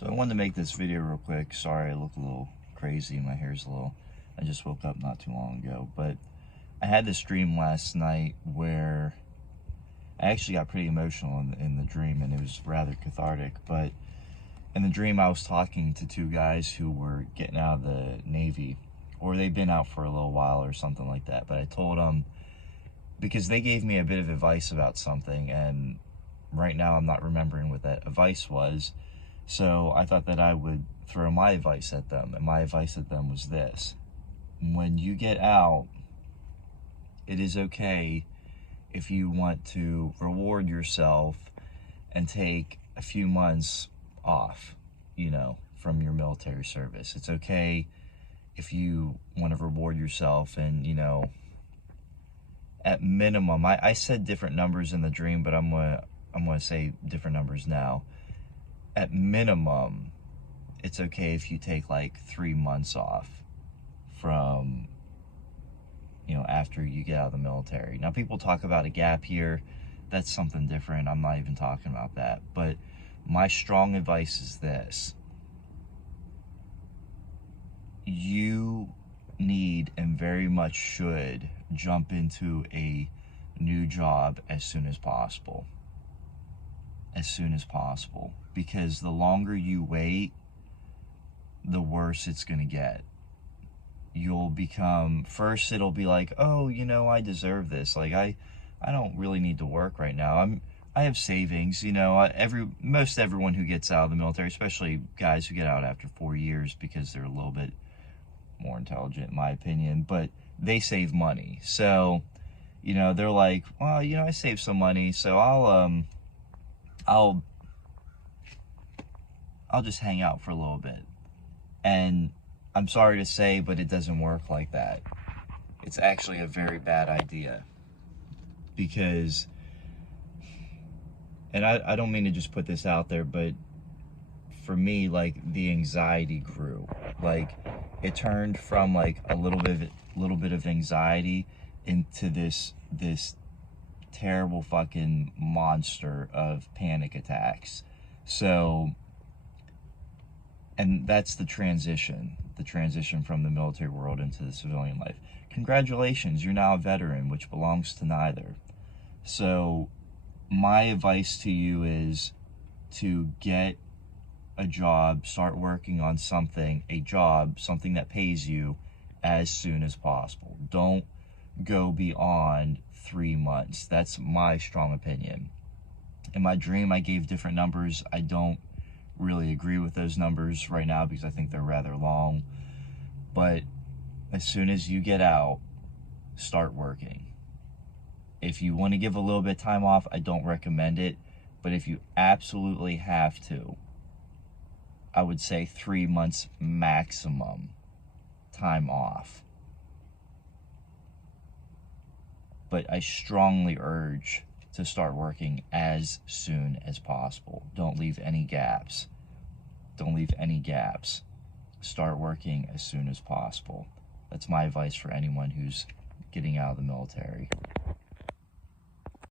So I wanted to make this video real quick. Sorry, I look a little crazy. My hair's a little... I just woke up not too long ago. But I had this dream last night where I actually got pretty emotional in the dream, and it was rather cathartic. But in the dream, I was talking to two guys who were getting out of the Navy, or they'd been out for a little while or something like that. But I told them, because they gave me a bit of advice about something, and right now I'm not remembering what that advice was. So I thought that I would throw my advice at them, and my advice at them was this: when you get out, it is okay if you want to reward yourself and take a few months off, from your military service. It's okay if you want to reward yourself and, at minimum, I said different numbers in the dream, but I'm gonna say different numbers now. At minimum, it's okay if you take like 3 months off from, after you get out of the military. Now, people talk about a gap year. That's something different. I'm not even talking about that. But my strong advice is this: you need and very much should jump into a new job as soon as possible. As soon as possible. Because the longer you wait, the worse it's going to get. You'll become, first it'll be like, oh, I deserve this. Like, I don't really need to work right now. I have savings, most everyone who gets out of the military, especially guys who get out after 4 years because they're a little bit more intelligent, in my opinion, but they save money. So, they're like, well, I saved some money, so I'll just hang out for a little bit. And I'm sorry to say, but it doesn't work like that. It's actually a very bad idea. Because, and I don't mean to just put this out there, but for me, like, the anxiety grew. Like, it turned from like a little bit of anxiety into this terrible fucking monster of panic attacks. So, and that's the transition from the military world into the civilian life. Congratulations, you're now a veteran, which belongs to neither. So my advice to you is to get a job, start working on something that pays you as soon as possible. Don't go beyond 3 months. That's my strong opinion. In my dream, I gave different numbers. I don't really agree with those numbers right now because I think they're rather long. But as soon as you get out, start working. If you want to give a little bit of time off, I don't recommend it. But if you absolutely have to, I would say 3 months maximum time off. But I strongly urge to start working as soon as possible. Don't leave any gaps. Don't leave any gaps. Start working as soon as possible. That's my advice for anyone who's getting out of the military.